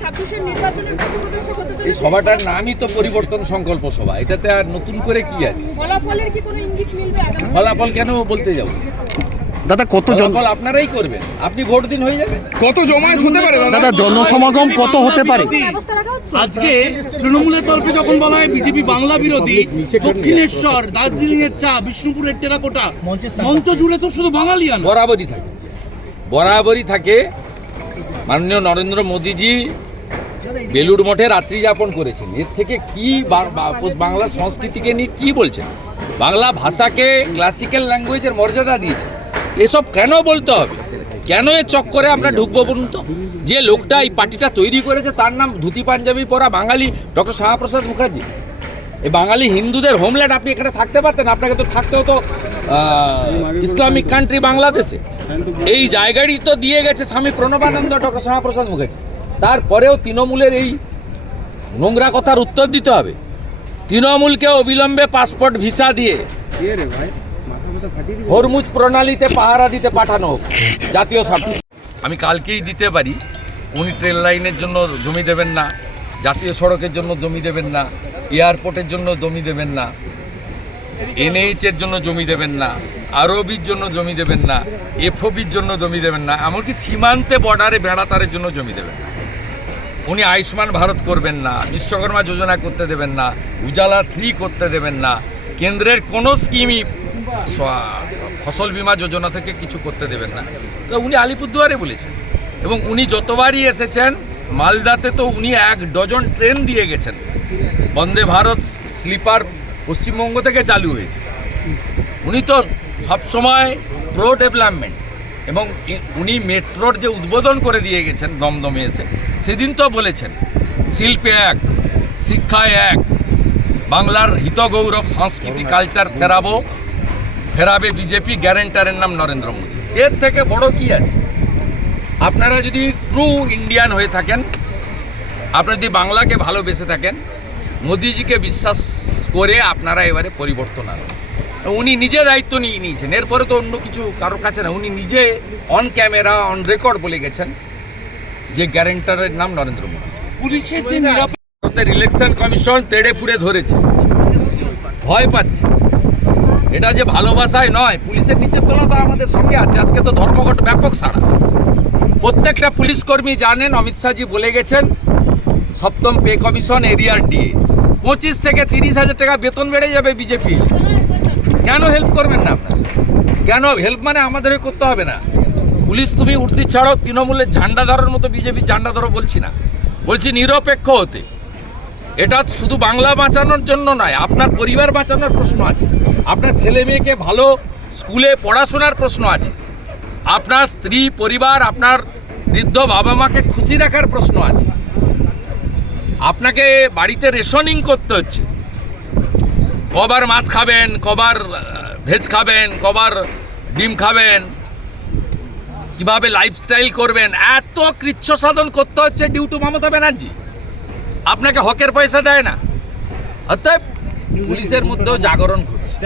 2026 নির্বাচনের পথপ্রদর্শক হতে চলেছে। এই সভাটার নামই তো পরিবর্তন সংকল্প সভা, এটাতে আর নতুন করে কি আছে? ফলাফলের কি কোনো ইঙ্গিত মিলবে আগামী? ফলাফল কেন বলতে যাব? দাদা কত ফলাফল আপনারাই করবেন, আপনি ভোট দিন হয়ে যাবে। কত জমায়েত হতে পারে দাদা জনসমাগম কত হতে পারে? আজকে তৃণমূলের তরফে যখন বলা হয় বিজেপি বাংলা বিরোধী, দক্ষিণেশ্বর, দার্জিলিং এর চা, বিষ্ণুপুরের টেরাকোটা মঞ্চ জুড়ে তো শুধু বাঙালিয়ান। বরাবরই থাকে। মাননীয় নরেন্দ্র মোদীজি বেলুড় মঠে রাত্রি যাপন করেছেন, এর থেকে কি বাংলা সংস্কৃতিকে নিয়ে কি বলছেন? বাংলা ভাষাকে ক্লাসিক্যাল ল্যাঙ্গুয়েজের মর্যাদা দিয়েছেন, এসব কেন বলতে হবে? কেন এ চক্করে আমরা ঢুকবো বলুন তো? যে লোকটা এই পার্টিটা তৈরি করেছে তার নাম ধুতি পাঞ্জাবি পরা বাঙালি ডক্টর শ্যামাপ্রসাদ মুখার্জি। এই বাঙালি হিন্দুদের হোমল্যান্ড, আপনি এখানে থাকতে পারতেন, আপনাকে তো থাকতে হতো ইসলামিক কান্ট্রি বাংলাদেশে। এই জায়গাটি তো দিয়ে গেছে স্বামী প্রণবানন্দ ডক্টর শ্যামাপ্রসাদ মুখার্জি। তারপরেও তৃণমূলের এই নোংরা কথার উত্তর দিতে হবে। তৃণমূলকে অবিলম্বে পাসপোর্ট ভিসা দিয়ে হরমুজ প্রণালীতে পাহারা দিতে পাঠানো হোক জাতীয় স্বার্থ। আমি কালকেই দিতে পারি, উনি ট্রেন লাইনের জন্য জমি দেবেন না, জাতীয় সড়কের জন্য জমি দেবেন না, এয়ারপোর্টের জন্য জমি দেবেন না, এনএইচের জন্য জমি দেবেন না, আরবির জন্য জমি দেবেন না, এফওবির জন্য জমি দেবেন না, এমনকি সীমান্তে বর্ডারে বেড়াতারের জন্য জমি দেবেন না। উনি আয়ুষ্মান ভারত করবেন না, বিশ্বকর্মা যোজনা করতে দেবেন না, উজালা 3 করতে দেবেন না, কেন্দ্রের কোনো স্কিমই ফসল বীমা যোজনা থেকে কিছু করতে দেবেন না। তো উনি আলিপুরদুয়ারে বলেছেন, এবং উনি যতবারই এসেছেন মালদাতে তো উনি 1 ডজন ট্রেন দিয়ে গেছেন। বন্দে ভারত স্লিপার পশ্চিমবঙ্গ থেকে চালু হয়েছে। উনি তো সবসময় প্রো ডেভেলপমেন্ট, এবং উনি মেট্রোর যে উদ্বোধন করে দিয়ে গেছেন দমদমে এসে, সেদিন তো বলেছেন শিল্পে 1, শিক্ষায় 1, বাংলার হিতগৌরব সংস্কৃতি কালচার ফেরাবে বিজেপি, গ্যারেন্টারের নাম নরেন্দ্র মোদী। এর থেকে বড় কি আছে? আপনারা যদি ট্রু ইন্ডিয়ান হয়ে থাকেন, আপনারা যদি বাংলাকে ভালোবেসে থাকেন, মোদিজিকে বিশ্বাস করে আপনারা এবারে পরিবর্তন আনবেন। উনি নিজে দায়িত্ব নিয়ে নিয়েছেন, এরপরে তো অন্য কিছু কারোর কাছে না। উনি নিজে অন ক্যামেরা অন রেকর্ড বলে গেছেন যে গ্যারেন্টারের নাম নরেন্দ্র মোদী। পুলিশের যে নিরাপত্তা, ইলেকশন কমিশন তেড়ে ফুড়ে ধরেছে, ভয় পাচ্ছে। এটা যে ভালোবাসায় নয়, পুলিশের নিচের তলা তো আমাদের সঙ্গে আছে। আজকে তো ধর্মঘট ব্যাপক সাড়া। প্রত্যেকটা পুলিশ কর্মী জানেন, অমিত শাহজি বলে গেছেন 7ম পে কমিশন এরিয়ার দিয়ে 25 থেকে 30 হাজার টাকা বেতন বেড়ে যাবে বিজেপি। কেন হেল্প করবেন না আপনারা? কেন হেল্প মানে আমাদের করতে হবে না? পুলিশ তুমি উর্দি ছাড়ো, তৃণমূলের ঝান্ডা ধরার মতো বিজেপির ঝান্ডা ধরো বলছি না, বলছি নিরপেক্ষ হতে। এটা শুধু বাংলা বাঁচানোর জন্য নয়, আপনার পরিবার বাঁচানোর প্রশ্ন আছে, আপনার ছেলে মেয়েকে ভালো স্কুলে পড়াশোনার প্রশ্ন আছে, আপনার স্ত্রী পরিবার, আপনার বৃদ্ধ বাবা মাকে খুশি রাখার প্রশ্ন আছে। আপনাকে বাড়িতে রেশনিং করতে হচ্ছে, কবার মাছ খাবেন, কবার ভেজ খাবেন, কবার ডিম খাবেন, কিভাবে লাইফস্টাইল করবেন, এত কৃচ্ছ সাধন করতে হচ্ছে ডিউ টু মমতা ব্যানার্জি। আপনাকে হকের পয়সা দেয় না। অতএব পুলিশের মধ্যেও জাগরণ ঘটছে।